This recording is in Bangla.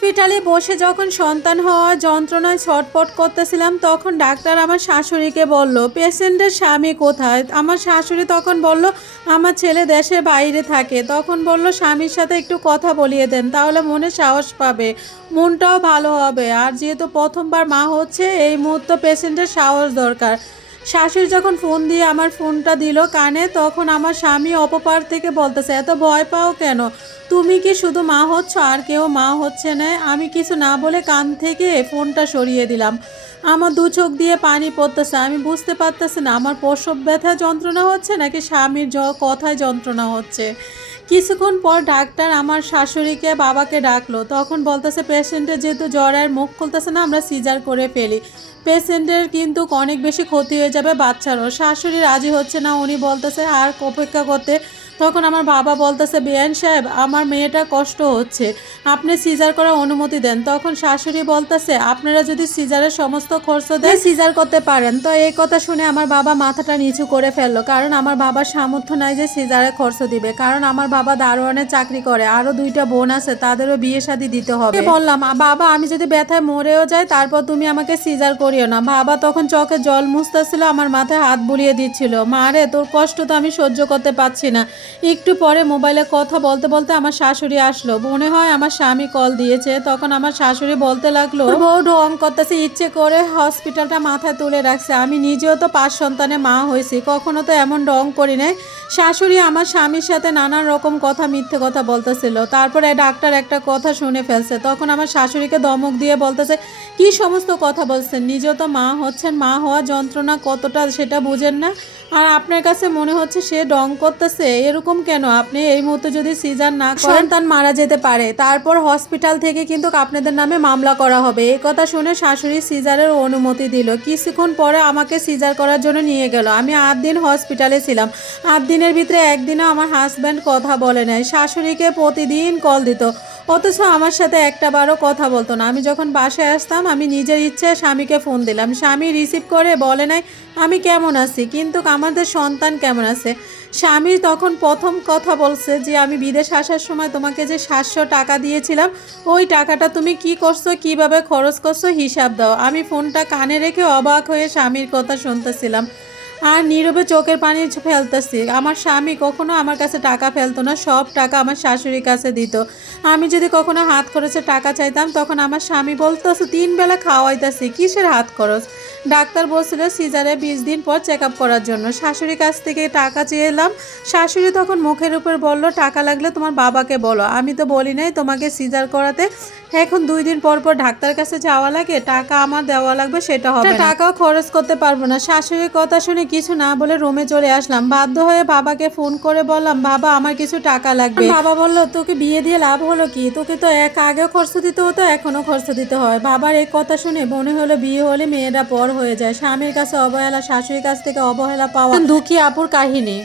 হসপিটালে বসে যখন সন্তান হওয়ার যন্ত্রণায় ছটপট করতেছিলাম, তখন ডাক্তার আমার শাশুড়িকে বলল, পেশেন্টের স্বামী কোথায়? আমার শাশুড়ি তখন বলল, আমার ছেলে দেশের বাইরে থাকে। তখন বলল, স্বামীর সাথে একটু কথা বলিয়ে দেন, তাহলে মনে সাহস পাবে, মনটাও ভালো হবে। আর যেহেতু প্রথমবার মা হচ্ছে, এই মুহূর্তে পেশেন্টের সাহস দরকার। শাশুড়ি যখন ফোন দিয়ে আমার ফোনটা দিল কানে, তখন আমার স্বামী অপপার থেকে বলতেছে, এত ভয় পাও কেন? তুমি কি শুধু মা হচ্ছ আর কেউ মা হচ্ছে না? আমি কিছু না বলে কান থেকে ফোনটা সরিয়ে দিলাম। আমার দু চোখ দিয়ে পানি পড়তেছে, আমি বুঝতে পারতেছি না, আমার প্রসব ব্যথা যন্ত্রণা হচ্ছে নাকি স্বামীর কথায় যন্ত্রণা হচ্ছে? কিছুক্ষণ পর ডাক্তার আমার শাশুড়িকে বাবাকে ডাকলো। তখন বলতেছে পেশেন্টের যেহেতু জ্বর আর মুখ খুলতেছে না, আমরা সিজার করে ফেলি। পেশেন্টের কিন্তু অনেক বেশি ক্ষতি হয়ে যাবে বাচ্চারও। শাশুড়ি রাজি হচ্ছে না, উনি বলতেছে, আর অপেক্ষা করতে তখন আমার বাবা বলতেছে বেআইন সাহেব আমার মেয়েটা কষ্ট হচ্ছে। আপনি সিজার করার অনুমতি দেন। তখন শাশুড়ি বলতেছে আপনারা যদি সিজারের সমস্ত খরচ দেন সিজার করতে পারেন। তো এই কথা শুনে আমার বাবা মাথাটা নিচু করে ফেলল কারণ আমার বাবার সামর্থ্য নাই যে সিজারে খরচ দিবে। কারণ আমার বাবা দারোয়ানের চাকরি করে আরও দুইটা বোন আছে তাদেরও বিয়ে শাদি দিতে হবে। বললাম বাবা আমি যদি ব্যথায় মরেও যাই তারপর তুমি আমাকে সিজার করিও না। বাবা তখন চোখে জল মুছতেছিল আমার মাথায় হাত বুলিয়ে দিচ্ছিল মারে তোর কষ্ট তো আমি সহ্য করতে পারছি না। একটু পরে মোবাইলে কথা বলতে বলতে আমার শাশুড়ি আসলো। মনে হয় আমার স্বামী কল দিয়েছে। তখন আমার শাশুড়ি বলতে লাগল বউ ঢং করতেছে, ইচ্ছে করে হসপিটালটা মাথায় তুলে রাখছে। আমি নিজেও তো পাঁচ সন্তানের মা হয়েছি, কখনো তো এমন ঢং করি নাই। শাশুড়ি আমার স্বামীর সাথে নানান রকম কথা, মিথ্যে কথা বলতেছিল। তারপরে ডাক্তার একটা কথা শুনে ফেলছে। তখন আমার শাশুড়িকে দমক দিয়ে বলতেছে, কি সমস্ত কথা বলছেন? নিজেও তো মা হচ্ছেন। মা হওয়া যন্ত্রণা কতটা সেটা বুঝেন না। আর আপনার কাছে মনে হচ্ছে সে ডং করতেছে? এরকম কেন? আপনি এই মুহূর্তে যদি সিজার না করেন সন্তান মারা যেতে পারে। তারপর হসপিটাল থেকে কিন্তু আপনাদের নামে মামলা করা হবে। এই কথা শুনে শাশুড়ি সিজারের অনুমতি দিল। কিছুক্ষণ পরে আমাকে সিজার করার জন্য নিয়ে গেল। আমি আট দিন হসপিটালে ছিলাম। আট দিনের ভিতরে একদিনও আমার হাজব্যান্ড কথা বলে নাই। শাশুড়িকে প্রতিদিন কল দিত। অথচ আমার সাথে একটা বারও কথা বলতো না। আমি যখন বাসায় আসতাম, আমি নিজের ইচ্ছে স্বামীকে ফোন দিলাম। স্বামী রিসিভ করে বলে নাই, আমি কেমন আছি? কিন্তু আমাদের সন্তান কেমন আছে? স্বামী তখন প্রথম কথা বলছে যে, আমি বিদেশ আসার সময় তোমাকে যে সাতশো টাকা দিয়েছিলাম, ওই টাকাটা তুমি কি করছ, কীভাবে খরচ করছ, হিসাব দাও। আমি ফোনটা কানে রেখে অবাক হয়ে স্বামীর কথা শুনতেছিলাম। আর নীরবে চোখের পানি ফেলতেছি। আমার স্বামী কখনো আমার কাছে টাকা ফেলতো না সব টাকা আমার শাশুড়ির কাছে দিত। আমি যদি কখনো হাত খরচে টাকা চাইতাম তখন আমার স্বামী বলতো তিন বেলা খাওয়াইতেছি কিসের হাত খরচ? ডাক্তার বলছিল সিজারে বিশ দিন পর চেক আপ করার জন্য। শাশুড়ির কাছ থেকে টাকা চেয়ে এলাম। শাশুড়ি তখন মুখের উপর বলল টাকা লাগলে তোমার বাবাকে বলো। আমি তো বলি নাই তোমাকে সিজার করাতে। এখন দুই দিন পর পর ডাক্তার কাছে যাওয়া লাগে টাকা আমার দেওয়া লাগবে সেটা হবে। টাকাও খরচ করতে পারব না। শাশুড়ির কথা শুনে কিছু না বলে রুমে চলে আসলাম। বাধ্য হয়ে বাবাকে ফোন করে বললাম বাবা আমার কিছু টাকা লাগবে। বাবা বলল তোকে বিয়ে দিয়ে লাভ হলো কি? তোকে তো এক আগে খরচ দিতে হতো এখনও খরচ দিতে হয়। বাবার এই কথা শুনে মনে হলো বিয়ে হলে মেয়েরা পর হয়ে যায়। স্বামীর কাছে অবহেলা শাশুড়ির কাছ থেকে অবহেলা পাওয়া দুঃখী আপুর কাহিনী।